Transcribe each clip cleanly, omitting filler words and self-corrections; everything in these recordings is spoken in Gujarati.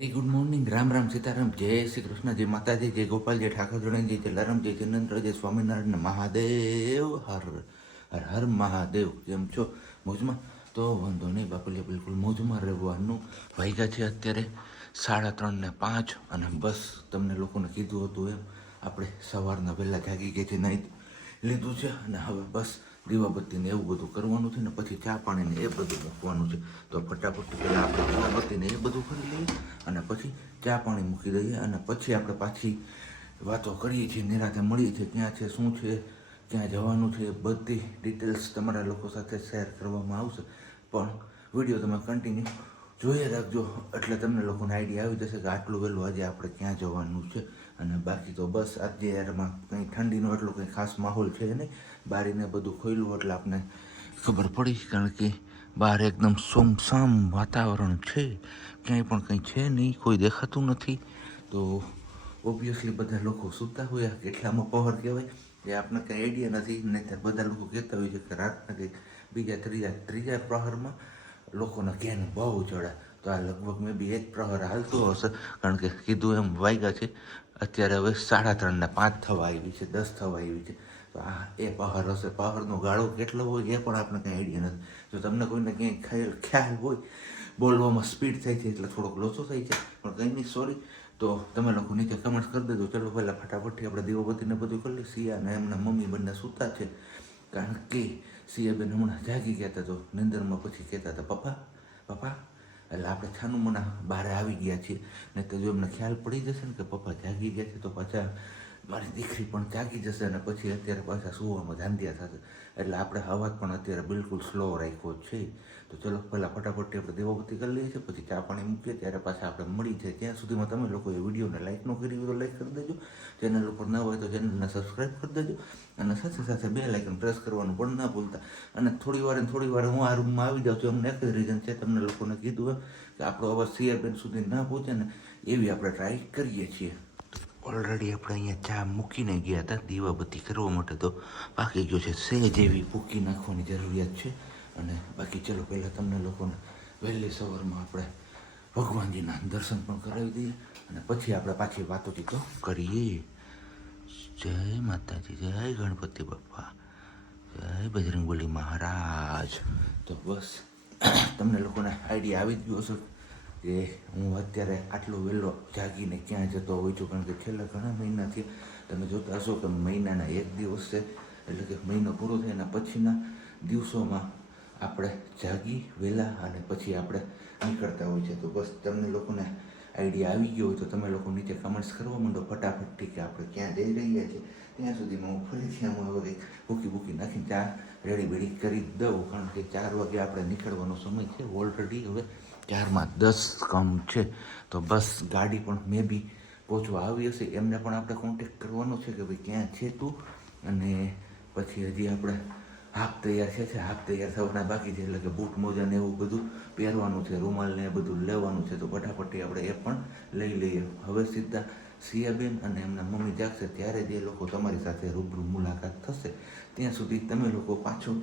ગુડ મોર્નિંગ, રામ રામ, સીતારામ, જય શ્રી કૃષ્ણ, જય માતાજી, જય ગોપાલ, જય ઠાકોર જય જલારામ, જય જિનેન્દ્ર, જય સ્વામિનારાયણ મહાદેવ, હર હર હર મહાદેવ. કેમ છો? મોજમાં? તો વાંધો નહીં બાપુલિયા, બિલકુલ મોજમાં રહેવાનું. વાગ્યા છે અત્યારે 3:35 અને બસ તમને લોકોને કીધું હતું એમ આપણે સવારના વહેલા જાગી ગયા છે, નહીં લીધું છે અને હવે બસ દીવાબત્તીને એવું બધું કરવાનું છે ને પછી ચા પાણીને એ બધું મૂકવાનું છે. તો ફટાફટ પહેલાં આપણે દીવાબત્તીને એ બધું કરી લઈએ અને પછી ચા પાણી મૂકી દઈએ અને પછી આપણે પાછી વાતો કરીએ છીએ, નિરાતે મળીએ છીએ, ક્યાં છે, શું છે, ક્યાં જવાનું છે, બધી ડિટેલ્સ તમારા લોકો સાથે શેર કરવામાં આવશે. પણ વિડીયો તમે કન્ટિન્યુ જોઈએ રાખજો એટલે તમને લોકોને આઈડિયા આવી જશે કે આટલું વહેલું આજે આપણે ક્યાં જવાનું છે. અને બાકી તો બસ આજે યારમાં કંઈ ઠંડીનો એટલો કંઈ ખાસ માહોલ છે નહીં, બારીને બધું ખોલ્યું એટલે આપણને ખબર પડી, કારણ કે બહાર એકદમ સુમસામ વાતાવરણ છે, ક્યાંય પણ કંઈ છે નહીં, કોઈ દેખાતું નથી. તો ઓબ્વિયસલી બધા લોકો સૂતા હોય, કેટલામાં પહોર કહેવાય એ આપણને કંઈ આઈડિયા નથી. નહીં બધા લોકો કહેતા હોય છે કે રાતના કંઈક બીજા ત્રીજા પ્રહરમાં લોકોના ઘેન બહુ ચડે. તો આ લગભગ મેં બી એક પ્રહર હાલતો હશે, કારણ કે કીધું એમ વાગ્યા છે અત્યારે હવે 3:30 ને 5 થવા આવી છે, 10 થવા આવી છે. તો આ એ પહાર હશે. પહારનો ગાળો કેટલો હોય એ પણ આપણને કંઈ આઈડિયા નથી. જો તમને કોઈને ક્યાંય ખ્યાલ હોય, બોલવામાં સ્પીડ થાય છે એટલે થોડોક લોચો થાય છે, પણ કંઈ નહીં, સોરી. તો તમે લોકો નીચે કમેન્ટ કરી દેજો. ચલો પહેલાં ફટાફટથી આપણે દીવાબત્તીને બધું કરી લઈએ. સિયા અને એમના મમ્મી બંને સૂતા છે, કારણ કે સિયાબેન હમણાં જાગી ગયા હતા. તો નિંદરમાં પછી કહેતા હતા પપ્પા પપ્પા, એટલે આપણે છાનું મના બહાર આવી ગયા છીએ. ને તો જો એમને ખ્યાલ પડી જશે ને કે પપ્પા જાગી ગયા છે તો પાછા મારી દીકરી પણ જાગી જશે અને પછી અત્યારે પાછા સુવામાં ધાંધિયા થશે. એટલે આપણે અવાજ પણ અત્યારે બિલકુલ સ્લો રાખ્યો છે. તો ચલો પહેલાં ફટાફટથી આપણે દીવાબત્તી કરી લઈએ છીએ, પછી ચા પાણી મૂકીએ ત્યારે પાછા આપણે મળી જાય. ત્યાં સુધીમાં તમે લોકોએ વિડીયોને લાઇક ન કરી હોય તો લાઇક કરી દેજો, ચેનલ ઉપર ન હોય તો ચેનલને સબસ્ક્રાઈબ કરી દેજો, અને સાથે સાથે બેલ આઇકન પ્રેસ કરવાનું પણ ના ભૂલતા. અને થોડી વાર હું આ રૂમમાં આવી જાઉં છું, એમને એક જ રીઝન છે, તમને લોકોને કીધું એમ કે આપણો અવાજ સિયાબેન સુધી ના પહોંચે ને એવી આપણે ટ્રાય કરીએ છીએ. ઓલરેડી આપણે અહીંયા ચા મૂકીને ગયા હતા દીવાબત્તી કરવા માટે, તો બાકી ગયો છે સહેજ એવી મૂકી નાખવાની જરૂરિયાત છે. અને બાકી ચલો પહેલાં તમને લોકોને વહેલી સવારમાં આપણે ભગવાનજીના દર્શન પણ કરાવી દઈએ અને પછી આપણે પાછી વાતોચીતો કરીએ. જય માતાજી, જય ગણપતિ બાપા, જય બજરંગબલી મહારાજ. તો બસ તમને લોકોને આઈડિયા આવી જ ગયો હશે કે હું અત્યારે આટલો વહેલો જાગીને ક્યાં જતો હોઉં છું, કારણ કે છેલ્લા ઘણા મહિનાથી તમે જોતા હશો કે મહિનાના એક દિવસ છે, એટલે કે મહિનો પૂરો થાય એના પછીના દિવસોમાં આપણે જાગી વહેલા અને પછી આપણે નીકળતા હોય છે. તો બસ તમને લોકોને આઈડિયા આવી ગયો હોય તો તમે લોકો નીચે કમેન્ટ્સ કરવા માંડો ફટાફટથી કે આપણે ક્યાં જઈ રહ્યા છીએ. ત્યાં સુધીમાં હું ફરીથી આમાં હવે કંઈક ભૂકી નાખીને ચા રેડી બેડી કરી દઉં, કારણ કે 4 વાગે આપણે નીકળવાનો સમય છે. ઓલરેડી હવે 4:10 કમ છે. તો બસ ગાડી પણ મે બી પહોંચવા આવી હશે, એમને પણ આપણે કોન્ટેક્ટ કરવાનો છે કે ભાઈ ક્યાં છે તું. અને પછી હજી આપણે હાફ તૈયાર છે, હાફ તૈયાર થવાના બાકી છે, એટલે કે બૂટ મોજા ને એવું બધું પહેરવાનું છે, રૂમાલ ને એ બધું લેવાનું છે. તો ફટાફટી આપણે એ પણ લઈ લઈએ. હવે સીધા સિયાબેન અને એમના મમ્મી જાગશે ત્યારે જ એ લોકો તમારી સાથે રૂબરૂ મુલાકાત થશે. ત્યાં સુધી તમે લોકો પાછો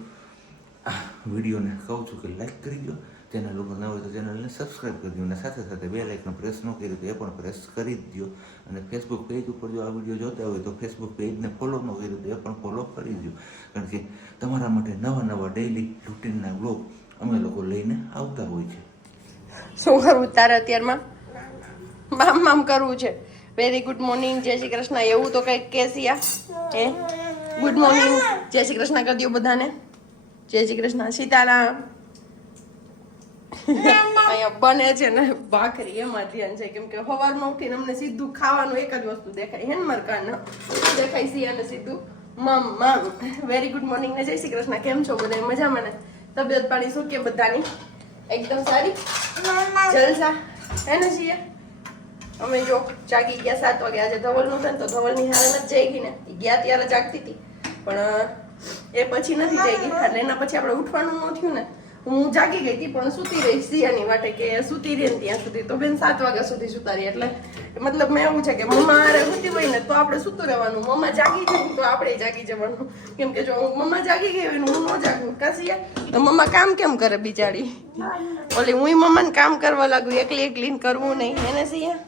વિડીયોને કહું છું કે લાઈક કરી દો, ચેનલ ઉપર ન હોય તો ચેનલને સબસ્ક્રાઈબ કરી દો, અને સાથે સાથે બે લાઇકનો પ્રેસ ન કર્યું તો એ પણ પ્રેસ કરી જ દો. અને ફેસબુક પેજ ઉપર જો આ વિડીયો જોતા હોય તો ફેસબુક પેજને ફોલો ન કર્યું તો એ પણ ફોલો કરી દો, કારણ કે તમારા માટે નવા ડેઈલી રૂટીનના બ્લોગ અમે લોકો લઈને આવતા હોય છે. શું કરવું તારે અત્યારમાં? મામ કરવું છે. વેરી ગુડ મોર્નિંગ, જય શ્રી કૃષ્ણ, એવું તો કંઈક કે સિયા હે. ગુડ મોર્નિંગ, જય શ્રી કૃષ્ણ કરી દો બધાને. જય શ્રી કૃષ્ણ, સીતારામ. અહીંયા બને છે ને ભાખરી, એમાં ધ્યાન છે, કેમ કે સવારમાં ઉઠીને અમને સીધું ખાવાનું એક જ વસ્તુ દેખાય, હેન મરકાન દેખાય સિયાને સીધું મામ. વેરી ગુડ મોર્નિંગ ને જય શ્રી કૃષ્ણ. કેમ છો બધા? મજામાં ને? તબિયત પાણી શું કે બધાની? એકદમ સારી, જલસા હે ને સિયા? અમે જો જાગી ગયા 7 વાગે. આજે ધવલનું છે ને તો ધવલની હારે નથી જાગી ને, ગયા ત્યારે જાગતી હતી પણ એ પછી નથી જાગી, એટલે એના પછી આપણે ઉઠવાનું ન થયું ને. હું જાગી ગઈ હતી પણ સૂતી રહી સિયાની વાટે કે સૂતી રહે ને ત્યાં સુધી તો બેન 7 વાગ્યા સુધી સુતા રહી. એટલે મતલબ મેં એવું છે કે મમ્મા હારે સૂતી હોય ને તો આપણે સૂતું રહેવાનું, મમ્મા જાગી જાય તો આપણે જાગી જવાનું. કેમ કે જો મમ્મા જાગી ગઈ હોય ને હું ન જાગું કાસિયા તો મમ્મા કામ કેમ કરે બિચારી. ઓલી હું મમ્માને કામ કરવા લાગુ, એકલી કરવું નહીં એને સિયા.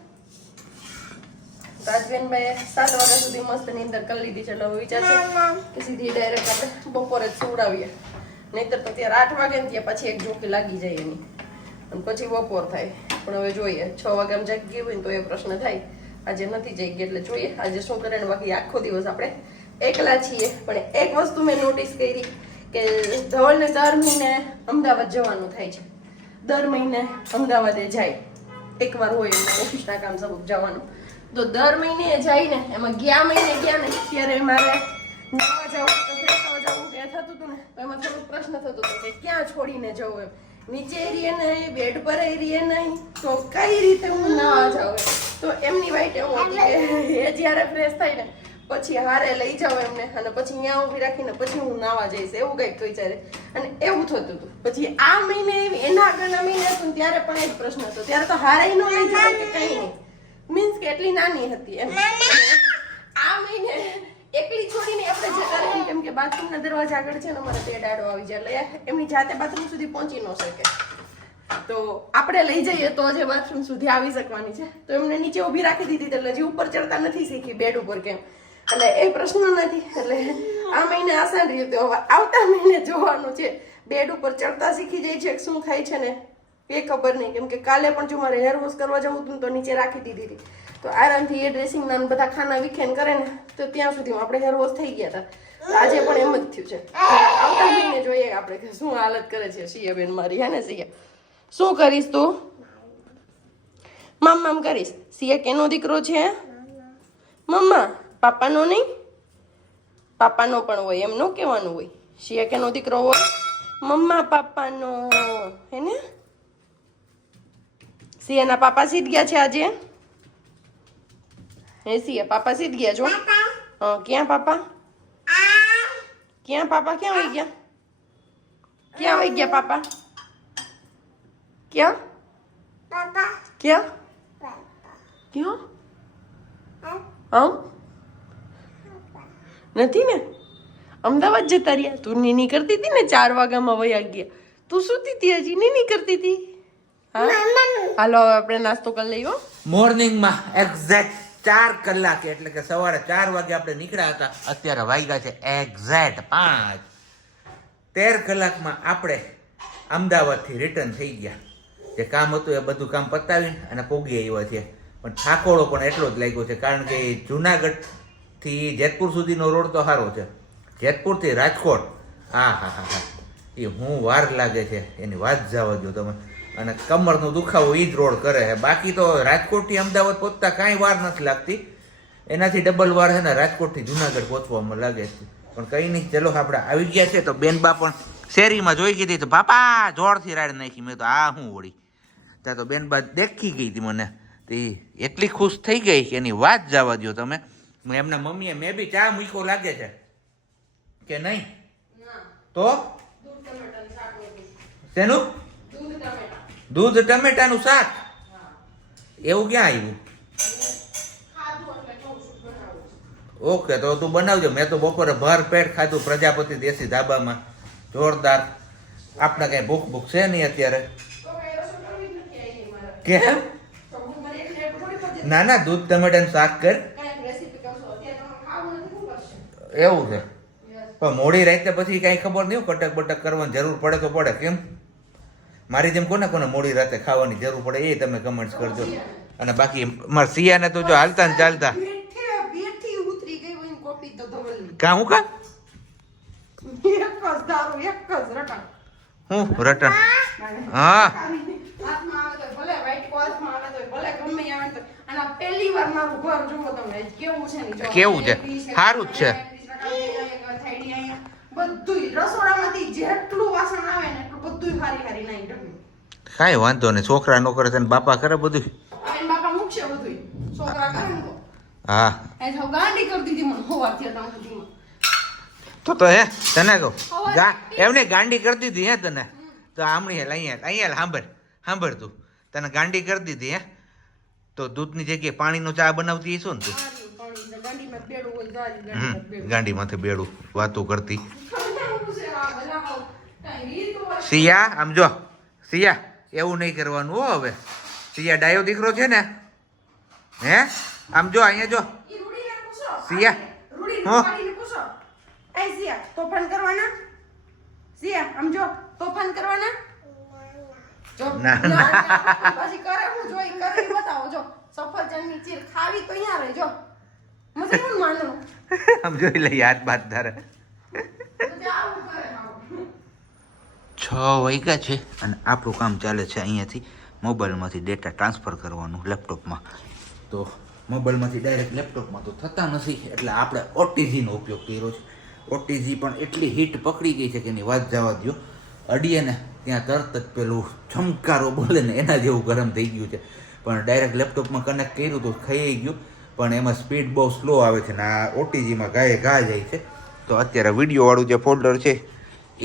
રાજબેનભાઈ 7 વાગ્યા સુધી મસ્ત નીંદર કરી લીધી છે. એટલે હવે વિચાર છે કે સીધી ડાયરેક્ટ આપણે બપોરે જ સુવડાવીએ, નહીતર તો ત્યારે 8 વાગે ને ત્યાં પછી એક જોકી લાગી જાય એની અને પછી બપોર થાય. પણ હવે જોઈએ 6 વાગ્યામાં જાગી ગઈ હોય ને તો એ પ્રશ્ન થાય. આજે નથી જાગી એટલે જોઈએ આજે શું કરે ને. બાકી આખો દિવસ આપણે એકલા છીએ. પણ એક વસ્તુ મેં નોટિસ કરી કે ધવલને દર મહિને અમદાવાદ જવાનું થાય છે. દર મહિને અમદાવાદે જાય, એકવાર હોય એમને ઓફિસના કામ સબબ જવાનું. તો દર મહિને જાય ને એમાં ગયા મહિને ગયા ને ત્યારે મારે નાવા જવું તો ફ્રેશ થવા જવું કે થતું હતું ને તો એમાં થોડો પ્રશ્ન થતો હતો કે ક્યાં છોડીને જવું એમ. નીચે રહીએ નહીં, બેડ પર રહીએ નહીં, તો કઈ રીતે હું નાવા જાઉં. તો એમની વાઈટ એવું હતી કે એ જ્યારે ફ્રેશ થાય ને પછી હારે લઈ જાવ એમને અને પછી અહીંયા ઊભી રાખીને પછી હું નાવા જઈશ એવું કંઈક વિચારે. અને એવું થતું હતું. પછી આ મહિને એના આગળના મહિને હતું ત્યારે પણ એ જ પ્રશ્ન હતો. ત્યારે તો હારે ન લઈ જાય કે કંઈ નહીં, મીન્સ કે એટલી નાની હતી એમ. આ મહિને એકલી છોડીને આપણે જતા રહી કેમ કે બાથરૂમના દરવાજા આગળ છે ને અમારે તે ડાડો આવી જાય એટલે એમની જાતે બાથરૂમ સુધી પહોંચી ન શકે. તો આપણે લઈ જઈએ તો જે બાથરૂમ સુધી આવી શકવાની છે. તો એમને નીચે ઊભી રાખી દીધી એટલે હજી ઉપર ચડતા નથી શીખી બેડ ઉપર કેમ. એટલે એ પ્રશ્ન નથી. એટલે આ મહિને આસાન રીતે આવતા મહિને જોવાનું છે બેડ ઉપર ચડતા શીખી જાય છે શું થાય છે ને એ ખબર નહીં. કેમ કે કાલે પણ જો મારે હેર વોશ કરવા જવું હતું તો નીચે રાખી દીધી હતી. તો આરામથી એ ડ્રેસિંગના બધા ખાના વિખેન કરે ને તો ત્યાં સુધીમાં આપણે હેર વોશ થઈ ગયા હતા. તો આજે પણ એમ જ થયું છે. આવતા મહિને જોઈએ આપણે કે શું હાલત કરે છે સિયા બેન મારી. હે ને સિયા શું કરીશ તું? મામ કરીશ. સિયા કેનો દીકરો છે? મમ્મા પાપાનો નહીં, પાપાનો પણ હોય એમ ન કહેવાનું હોય. સિયા કેનો દીકરો હોય? મમ્મા પાપાનો. હે ને સિયાના પાપા સીધ ગયા છે આજે. હે સિયા પાપા સીધ ગયા છો? ક્યાં પાપા? ક્યાં પાપા ક્યાં વહી ગયા? ક્યાં વહી ગયા પાપા? ક્યાં ક્યાં ક્યાં? નથી ને અમદાવાદ જતા રહ્યા. તું નીની કરતી હતી ને 4 વાગ્યામાં વયા ગયા. તું સુતી હતી હજી નીની કરતી હતી. હાલો હવે આપણે નાસ્તો કરી લઈએ. મોર્નિંગમાં એક્ઝેક્ટ 4 કલાક એટલે કે સવારે 4 વાગે આપણે નીકળ્યા હતા. અત્યારે વાગ્યા છે એક્ઝેક્ટ 5. 13 કલાકમાં આપણે અમદાવાદથી રિટર્ન થઈ ગયા. જે કામ હતું એ બધું કામ પતાવીને અને પોગી આવ્યા છે. પણ થાકોડો પણ એટલો જ લાગ્યો છે કારણ કે જુનાગઢથી જેતપુર સુધીનો રોડ તો સારો છે. જેતપુરથી રાજકોટ હા એ હું વાર લાગે છે એની વાત જવા દો તમે. અને કમરનો દુખાવો એ જ રોડ કરે છે. બાકી તો રાજકોટથી અમદાવાદ પહોંચતા કાંઈ વાર નથી લાગતી. એનાથી ડબલ વાર છે ને રાજકોટથી જુનાગઢ પહોંચવામાં લાગે છે. પણ કંઈ નહીં, ચલો આપણે આવી ગયા છે. તો બેનબા પણ શેરીમાં જોઈ ગઈ હતી તો બાપા જોરથી રાડ નાખી. મેં તો આ હું વળી ત્યાં તો બેનબા દેખી ગઈ હતી મને. તે એટલી ખુશ થઈ ગઈ કે એની વાત જવા દો તમે. એમના મમ્મીએ મેં બી ચા મૂક્યો લાગે છે કે નહીં? તો શેનું? દૂધ ટમેટાનું શાક. એવું ક્યાં આવ્યું? ઓકે તો તું બનાવજો. મેં તો બપોરે ભર પેટ ખાધું પ્રજાપતિ દેશી ધાબામાં જોરદાર. આપણે કઈ ભૂખ છે નહીં અત્યારે. કેમ? ના દૂધ ટમેટાનું શાક કર. એવું છે પણ મોડી રાતે પછી કઈ ખબર નહીં કટક બટક કરવાની જરૂર પડે તો પડે. કેમ મારી જેમ કોને મોડી રાતે ખાવાની જરૂર પડે એ તમે કમેન્ટ્સ કરજો. અને બાકી મારા સિયાને તો જો હાલતા ને ચાલતા કા હું કા હું રટણ હા કેવું છે? સારું જ છે. કાંઈ વાંધો નહીં. છોકરા નો કરે બાપા કરે બધું. હા તો હે તને કહું એમને ગાંડી કરતી હતી હે તને તો આમણી અહીંયા સાંભળ તું તને ગાંડી કરી દીધી હે તો દૂધની જગ્યાએ પાણીનો ચા બનાવતી હશો ને તું ગાંડીમાંથી બેડું વાતો કરતી સિયા આમ જો સિયા એવું નહીં કરવાનું હો હવે સિયા ડાયો દીકરો છે ને હે આમ જો અહીંયા જો સિયા તોફાન કરવાના સિયા આમ જો તોફાન કરવાના પછી કરે હું જોઈ કરે બતાવો જો સફરજનની ચીર ખાવી તો અહીંયા રહે જો મને કોણ માનો આમ જોઈ લે યાદ બાત ધારે 6 વાગ્યા છે અને આપણું કામ ચાલે છે અહીંયાથી મોબાઈલમાંથી ડેટા ટ્રાન્સફર કરવાનું લેપટોપમાં તો મોબાઈલમાંથી ડાયરેક્ટ લેપટોપમાં તો થતા નથી એટલે આપણે ઓટીજીનો ઉપયોગ કર્યો છે ઓટીજી પણ એટલી હીટ પકડી ગઈ છે કે એની વાત જવા દો અડીએ ને ત્યાં તરત જ પેલું ચમકારો બોલે ને એના જેવું ગરમ થઈ ગયું છે પણ ડાયરેક્ટ લેપટોપમાં કનેક્ટ કર્યું તો ખાઈ ગયું પણ એમાં સ્પીડ બહુ સ્લો આવે છે ને આ ઓટીજીમાં ઘા જાય છે તો અત્યારે વિડીયોવાળું જે ફોલ્ડર છે એ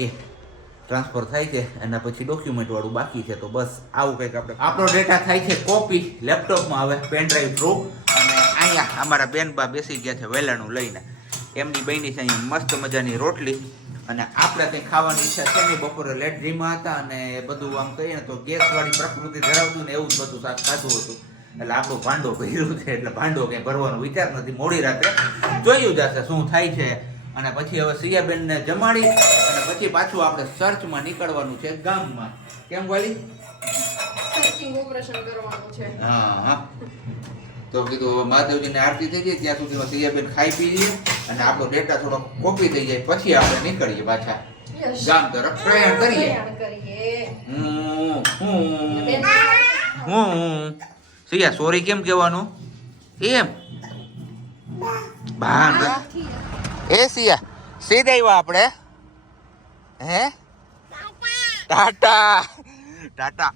ટ્રાન્સફર થાય છે એના પછી ડોક્યુમેન્ટવાળું બાકી છે તો બસ આવું કંઈક આપણો ડેટા થાય છે કોપી લેપટોપમાં હવે પેનડ્રાઈવ થ્રુ અને અહીંયા અમારા બેનબા બેસી ગયા છે વેલાણું લઈને એમની બહેની છે અહીંયા મસ્ત મજાની રોટલી અને આપણે કંઈ ખાવાની ઈચ્છા છે નહીં બપોરે લેટ ડ્રીમાં હતા અને બધું આમ કહીએ ને તો ગેસવાળી પ્રકૃતિ ધરાવતું ને એવું જ બધું શાક ખાધું હતું એટલે આપણું ભાંડો ભર્યું છે એટલે ભાંડો કંઈ ભરવાનો વિચાર નથી મોડી રાત્રે જોયું જશે શું થાય છે અને પછી હવે સિયાબેનને જમાડી અને પછી પાછું આપણે સર્ચમાં નીકળવાનું છે ગામમાં કેમ વાલી સર્ચિંગ ઓપરેશન કરવાનું છે હા તો કીધું મહાદેવજીને આરતી થઈ જાય ત્યાં સુધીમાં સિયાબેન ખાઈ પી લઈએ અને આપણો ડેટા થોડો કોપી થઈ જાય પછી આપણે નીકળીએ પાછા ગામ તરફ પ્રયાણ કરીએ સિયા સોરી કેમ કહેવાનું એમ ભાન એ સિયા સીધા આવ્યા આપણે હે ટાટા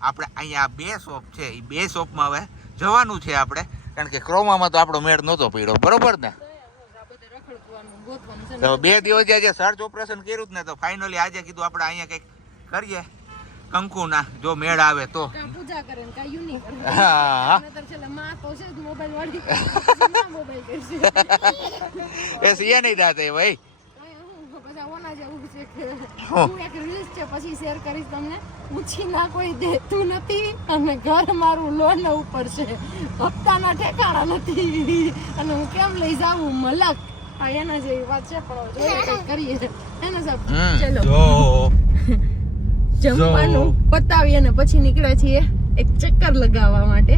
આપણે અહીંયા 2 શોપ છે એ 2 શોપમાં હવે જવાનું છે આપણે કારણ કે ક્રોમામાં તો આપણો મેળ નહોતો પડ્યો બરોબર ને તો 2 દિવસ જે સર્ચ ઓપરેશન કર્યું ને તો ફાઇનલી આજે કીધું આપણે અહીંયા કંઈક કરીએ કંકુના જો મેળ આવે તો પૂજા કરે ને કાઈ યુનિક હા નતર છેલ્લે માં તો છે જ મોબાઈલ વાળી મોબાઈલ કરશે એ સિયા નહીં દાતે ભાઈ પછી ઓના જેવું છે કે હું એક રીલ્સ છે પછી શેર કરીશ તમને પૂછી ના કોઈ દેતું નથી અને ઘર મારું લોન ઉપર છે હપ્તાના ઠેકાણા નથી અને હું કેમ લઈ જાઉં મલક આ એના જેવી વાત છે પણ જોઈએ કરીએ એના સાહેબ ચલો જમવાનું પતાવી અને પછી નીકળ્યા છીએ એક ચક્કર લગાવવા માટે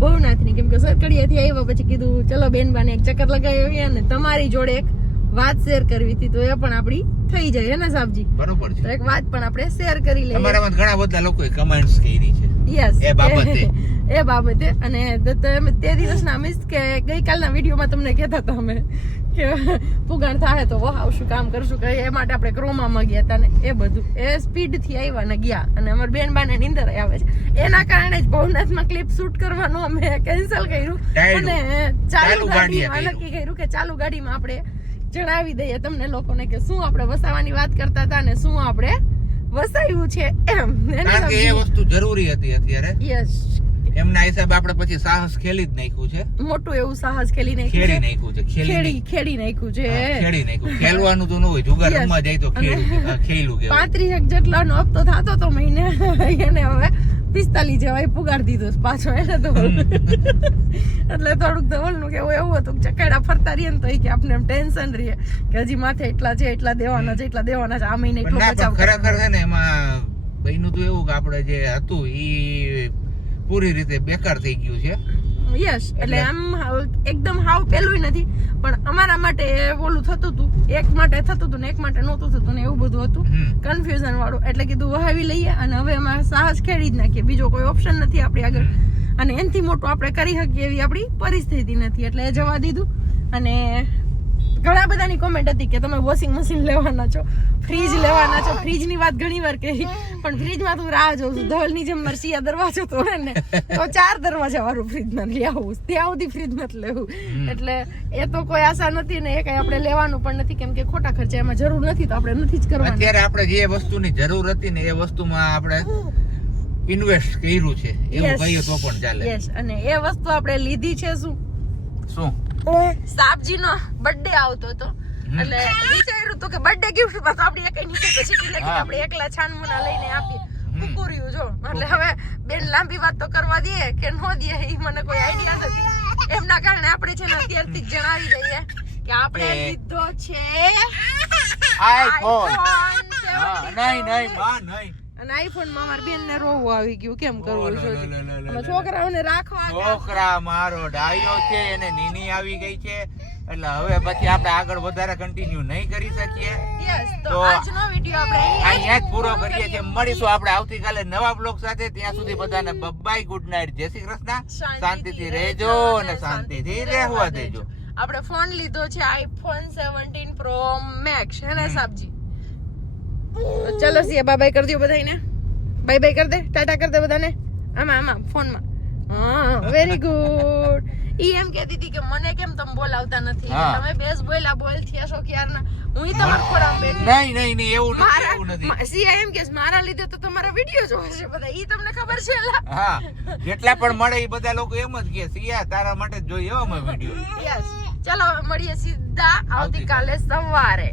ભવનાથની કેમ કે સરકડીયાથી આવ્યા પછી કીધું ચલો બેનબાને એક ચક્કર લગાવી અને તમારી જોડે એક વાત શેર કરવી હતી તો એ પણ આપણી થઈ જાય હે ને સાહેબજી બરોબર છે તો એક વાત પણ આપણે શેર કરી લઈએ તમારામાં ઘણા બધા લોકોએ કમેન્ટ્સ કરી છે યસ એ બાબતે અને તે દિવસના મિસ કે ગઈકાલના વિડીયોમાં તમને કહેતા હતા અમે કે પુગાણ થાય તો વાહ આવશું કામ કરશું કે એ માટે આપણે ક્રોમામાં ગયા હતા ને એ બધું એ સ્પીડથી આવ્યા ને ગયા અને અમાર બેનબાને નીંદર આવે છે એના કારણે જ ભવનાથમાં ક્લિપ શૂટ કરવાનું અમે કેન્સલ કર્યું અને ચાલુ ગાડીમાં નક્કી કર્યું કે ચાલુ ગાડીમાં આપણે જણાવી દઈએ તમને લોકોને કે શું આપણે વસાવાની વાત કરતા હતા ને શું આપણે વસાવ્યું છે એમ કારણ કે એ વસ્તુ જરૂરી હતી અત્યારે યસ એમના હિસાબે આપણે પછી સાહસ ખેલી જ નાખ્યું છે મોટું એવું સાહસ ખેડી નાખ્યું છે ખેલવાનું તો ન હોય જુગાર રમવા જાય તો ખેલું 35 જેટલાનો હપ્તો થતો તો મહિને એને હવે 45 જેવા પુગાડી દીધો પાછો એને તો એટલે થોડુંક ધવલનું કેવું એવું હતું ચકેડા ફરતા રહીએ ને તો કે આપણે એમ ટેન્શન રહીએ કે હજી માથે એટલા છે એટલા દેવાના છે આ મહિને એટલો બચાવ ખરેખર છે ને એમાં બહેનું તો એવું કે આપણે જે હતું ઈ પૂરી રીતે બેકાર થઈ ગયું છે યસ એટલે આમ એકદમ હાવ પેલું નથી પણ અમારા માટે ઓલું થતું હતું એક માટે થતું હતું ને એક માટે નહોતું થતું ને એવું બધું હતું કન્ફ્યુઝન વાળું એટલે કીધું વહાવી લઈએ અને હવે એમાં સાહસ ખેડી જ નાખીએ બીજો કોઈ ઓપ્શન નથી આપણી આગળ અને એનાથી મોટું આપણે કરી શકીએ એવી આપણી પરિસ્થિતિ નથી એટલે જવા દીધું અને ઘણા બધાની કોમેન્ટ હતી કે તમે વોશિંગ મશીન લેવાના છો, ફ્રીજ લેવાના છો. ફ્રીજની વાત ઘણી વાર કહી, પણ ફ્રીજમાં તું રાહ જોઉં છું. ધવલની જેમ મરસિયા દરવાજો તો હે ને તો 4 દરવાજા વાળું ફ્રીજ નથી આવું, ત્યાં સુધી ફ્રીજ નથી લેવું. એટલે એ તો કોઈ આશા નથી ને એ કઈ આપણે લેવાનું પણ નથી, કેમ કે ખોટા ખર્ચા એમાં જરૂર નથી તો આપણે નથી જ કરવાનું. અત્યારે આપણે જે વસ્તુની જરૂર હતી ને એ વસ્તુમાં આપણે ઇન્વેસ્ટ કર્યું છે એવું કહીએ તો પણ ચાલે. યસ, અને એ વસ્તુ આપણે લીધી છે શું સાબજીનો બર્થડે આવતો હતો એટલે વિચાર્યું તો કે બર્થડે ગિફ્ટ માં તો આપણે એકઈ નીચે પછી નથી આપણે એકલા છાનમુના લઈને આપીએ. કુકુર્યું જો એટલે હવે બેન લાંબી વાત તો કરવા દે કે નો દે એ મને કોઈ આઈડિયા નથી. એમના કારણે આપણે છે ને અત્યારથી જ જણાવી દઈએ કે આપણે લીધો છે આઈફોન. નહીં અને આઈફોન માં મારી બેન ને રોવું આવી ગયું. કેમ કરવું છે છોકરાઓને રાખવા છોકરા મારો ડાયો છે એને નીની આવી ગઈ છે એટલે હવે પછી આપણે આગળ વધારે કન્ટિન્યુ નહીં કરી શકીએ. તો આજનો વિડિયો આપણે અહીંયા જ પૂરો કરીએ છીએ. મળીશું આપણે આવતીકાલે નવા બ્લોગ સાથે. ત્યાં સુધી બધાને બાય, ગુડ નાઇટ, જય શ્રી કૃષ્ણ. શાંતિથી રહેજો અને શાંતિથી રહેવા દેજો. આપણે ફોન લીધો છે આઈફોન 17 પ્રો મેક્સ હે ને સાબજી. તો ચલો સિયા બાય બાય કરી દો બધાને. બાય બાય કરી દે, ટાટા કરી દે બધાને. આમાં ફોનમાં. હા, વેરી ગુડ. ઈ એમ કહેતી હતી કે મને કેમ તમે બોલાવતા નથી, તમે બેસ બોલ થયા છો ક્યારના. હું ઈ તમારા ખોરામાં બેઠી. નહીં એવું નથી. સિયા એમ કે મારા લીધે તો તમારા વિડિયો જોવે છે બધા. ઈ તમને ખબર છે લા? હા, જેટલા પણ મળે એ બધા લોકો એમ જ કે સિયા તારા માટે જ જોઈએ અમે વિડિયો. યસ, ચલો મળીએ સીધા આવતીકાલે સવારે.